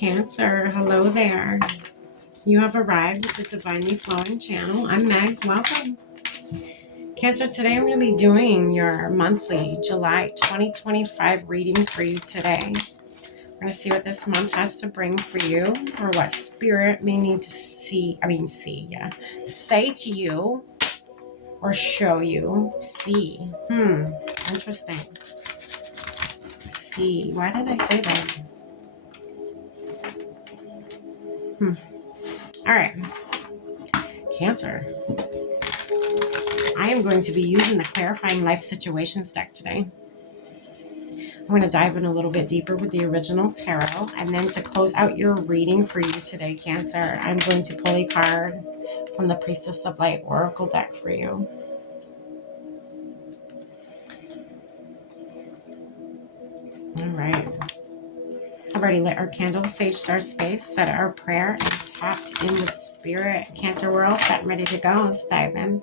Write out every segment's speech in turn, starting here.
Cancer, hello there. You have arrived at the Divinely Flowing channel. I'm Meg. Welcome. Cancer, today I'm going to be doing your monthly July 2025 reading for you today. We're going to see what this month has to bring for you, or what Spirit may need to say to you, or show you. Interesting. See, why did I say that? All right, Cancer. I am going to be using the Clarifying Life Situations deck today. I'm going to dive in a little bit deeper with the original tarot, and then to close out your reading for you today, Cancer, I'm going to pull a card from the Priestess of Light Oracle deck for you. All right. I've already lit our candle, saged our space, said our prayer, and tapped in with Spirit. Cancer, we're all set and ready to go. Let's dive in.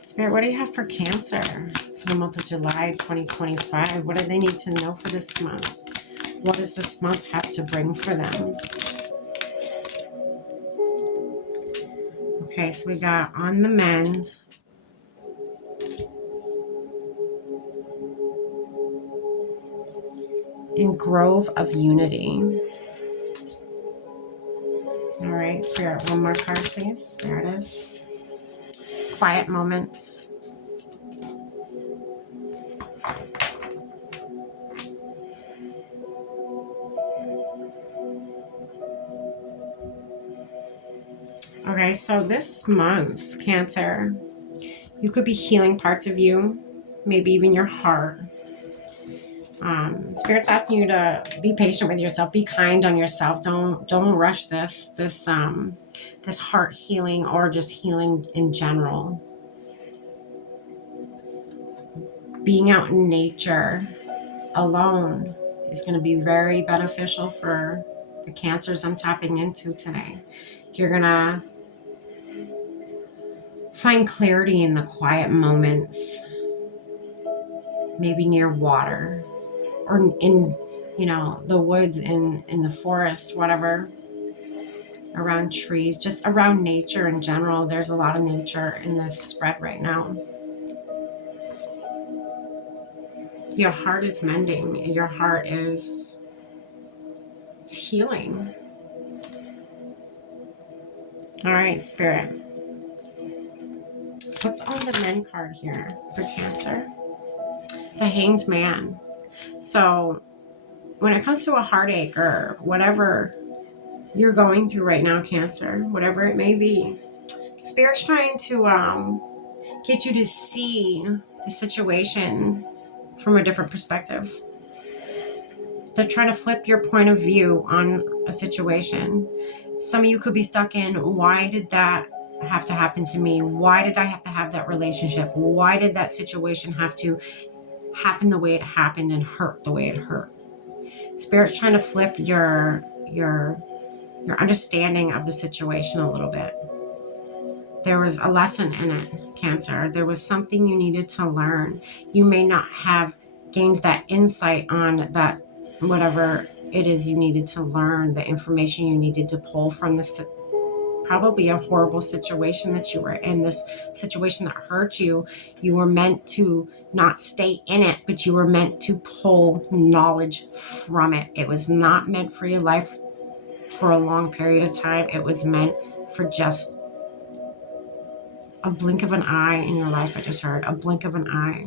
Spirit, what do you have for Cancer for the month of July 2025? What do they need to know for this month? What does this month have to bring for them? Okay, so we got on the mend. In Grove of Unity. All right, Spirit, one more card, please. There it is. Quiet moments. Okay, so this month, Cancer, you could be healing parts of you, maybe even your heart. Spirit's asking you to be patient with yourself, be kind on yourself. Don't rush this heart healing, or just healing in general. Being out in nature alone is going to be very beneficial for the Cancers I'm tapping into today. You're going to find clarity in the quiet moments, maybe near water, or in, the woods, in the forest, whatever, around trees, just around nature in general. There's a lot of nature in this spread right now. Your heart is mending. Your heart is healing. All right, Spirit. What's on the men card here for Cancer? The Hanged Man. So when it comes to a heartache or whatever you're going through right now, Cancer, whatever it may be, Spirit's trying to get you to see the situation from a different perspective. They're trying to flip your point of view on a situation. Some of you could be stuck in, why did that have to happen to me? Why did I have to have that relationship? Why did that situation have to happen the way it happened and hurt the way it hurt? Spirit's trying to flip your understanding of the situation a little bit. There was a lesson in it, Cancer. There was something you needed to learn. You may not have gained that insight on that, whatever it is you needed to learn, the information you needed to pull from this, probably a horrible situation that you were in, this situation that hurt you. You were meant to not stay in it, but you were meant to pull knowledge from it. It was not meant for your life for a long period of time. It was meant for just a blink of an eye in your life. I just heard a blink of an eye.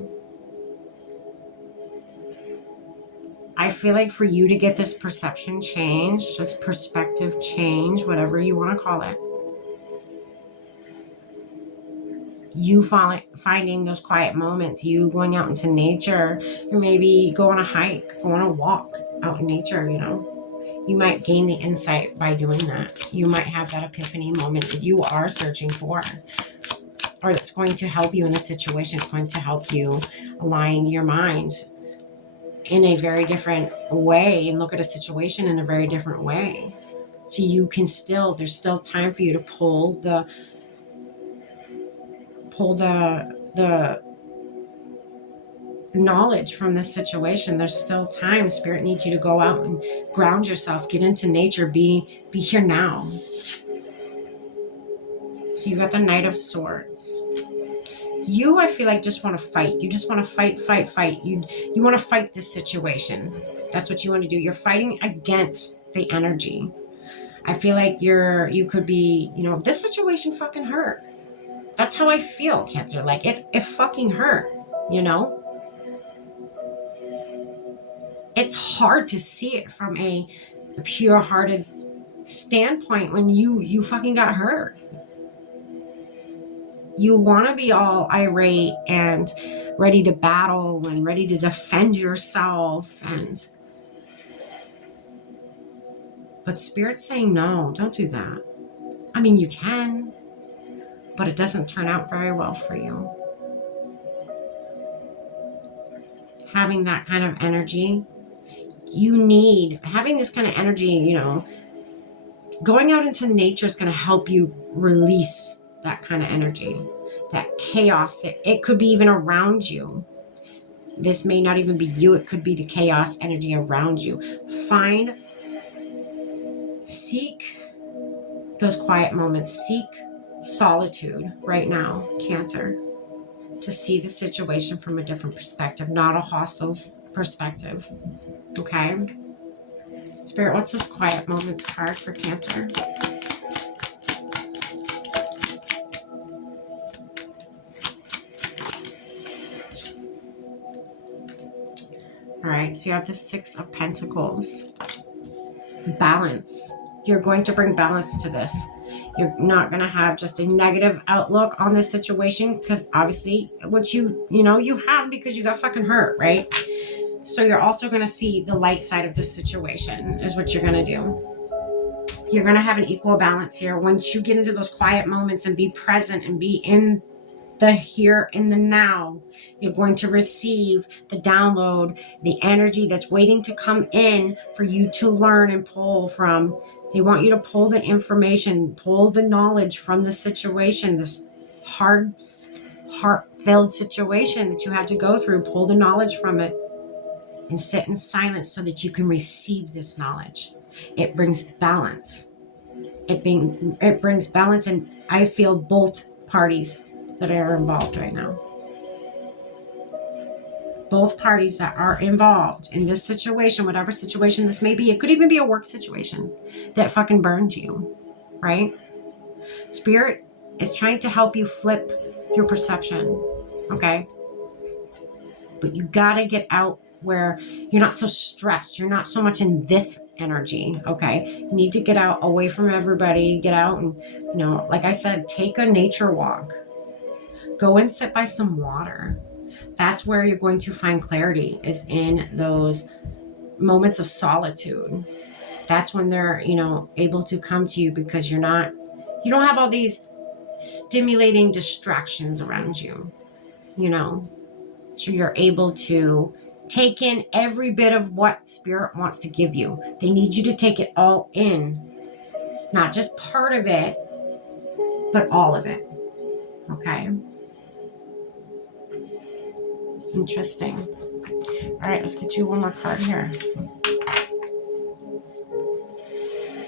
I feel like for you to get this perception change, this perspective change, whatever you want to call it, you finding those quiet moments, you going out into nature, or maybe go on a hike, go on a walk out in nature, you might gain the insight by doing that. You might have that epiphany moment that you are searching for, or that's going to help you in the situation. It's going to help you align your mind in a very different way and look at a situation in a very different way. So you can there's still time for you to pull the knowledge from this situation. There's still time. Spirit needs you to go out and ground yourself, get into nature, be here now. So you got the Knight of Swords. You, I feel like, just want to fight. You just want to fight. You want to fight this situation. That's what you want to do. You're fighting against the energy. I feel like you could be, this situation fucking hurt. That's how I feel, Cancer. Like it fucking hurt, It's hard to see it from a pure-hearted standpoint when you fucking got hurt. You want to be all irate and ready to battle and ready to defend yourself, but Spirit's saying, no, don't do that. I mean, you can, but it doesn't turn out very well for you. Having that kind of energy, having this kind of energy, going out into nature is going to help you release that kind of energy, that chaos that it could be even around you. This may not even be you. It could be the chaos energy around you. Seek those quiet moments. Seek solitude right now, Cancer, to see the situation from a different perspective, not a hostile perspective. Okay? Spirit, what's this quiet moments card for Cancer? All right, so you have the Six of Pentacles. Balance. You're going to bring balance to this. You're not going to have just a negative outlook on this situation, because obviously, which you have because you got fucking hurt, right? So you're also going to see the light side of this situation is what you're going to do. You're going to have an equal balance here. Once you get into those quiet moments and be present and be in the here, in the now, you're going to receive the download, the energy that's waiting to come in for you to learn and pull from. They want you to pull the information, pull the knowledge from the situation, this heart-filled situation that you had to go through. Pull the knowledge from it and sit in silence so that you can receive this knowledge. It brings balance. It brings balance, and I feel both parties that are involved right now. Both parties that are involved in this situation, whatever situation this may be, it could even be a work situation that fucking burned you, right? Spirit is trying to help you flip your perception, okay? But you gotta get out where you're not so stressed. You're not so much in this energy, okay? You need to get out away from everybody, get out and, like I said, take a nature walk. Go and sit by some water. That's where you're going to find clarity, is in those moments of solitude. That's when they're, able to come to you, because you don't have all these stimulating distractions around you, So you're able to take in every bit of what Spirit wants to give you. They need you to take it all in, not just part of it, but all of it. Okay? Interesting. All right, let's get you one more card here.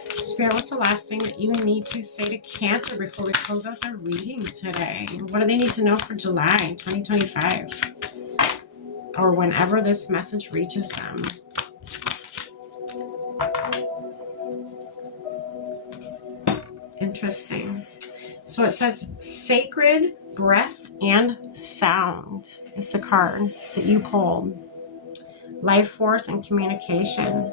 Spirit, what's the last thing that you need to say to Cancer before we close out the reading today? What do they need to know for July 2025? Or whenever this message reaches them. Interesting. So it says sacred breath and sound is the card that you pulled. Life force and communication.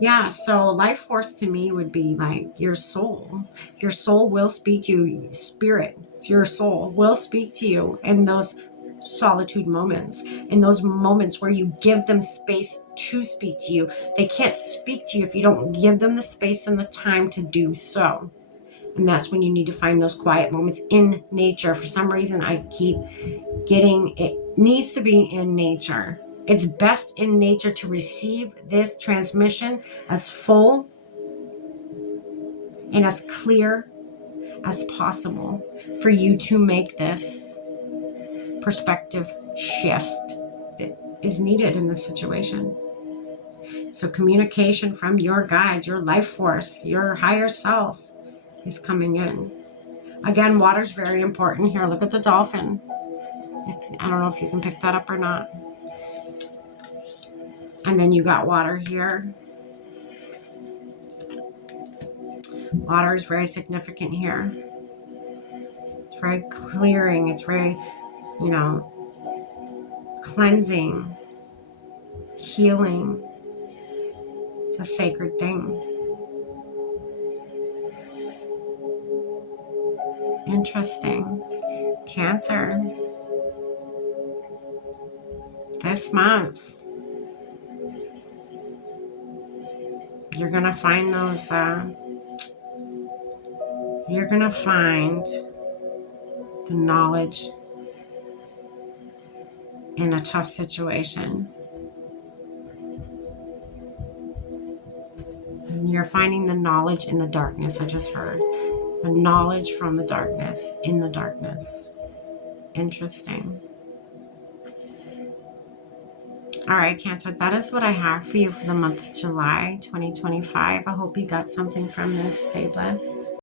Yeah, so life force to me would be like your soul. Your soul will speak to you. Spirit, your soul will speak to you in those solitude moments, in those moments where you give them space to speak to you. They can't speak to you if you don't give them the space and the time to do so. And that's when you need to find those quiet moments in nature. For some reason, I keep getting it needs to be in nature. It's best in nature to receive this transmission as full and as clear as possible for you to make this perspective shift. is needed in this situation. So communication from your guides, your life force, your higher self is coming in. Again, water's very important here. Look at the dolphin. I don't know if you can pick that up or not. And then you got water here. Water is very significant here. It's very clearing. It's very, cleansing, healing. It's a sacred thing. Interesting. Cancer. This month, you're going to find those, you're going to find the knowledge in a tough situation. And you're finding the knowledge in the darkness, I just heard. The knowledge from the darkness, in the darkness. Interesting. All right, Cancer, that is what I have for you for the month of July 2025. I hope you got something from this. Stay blessed.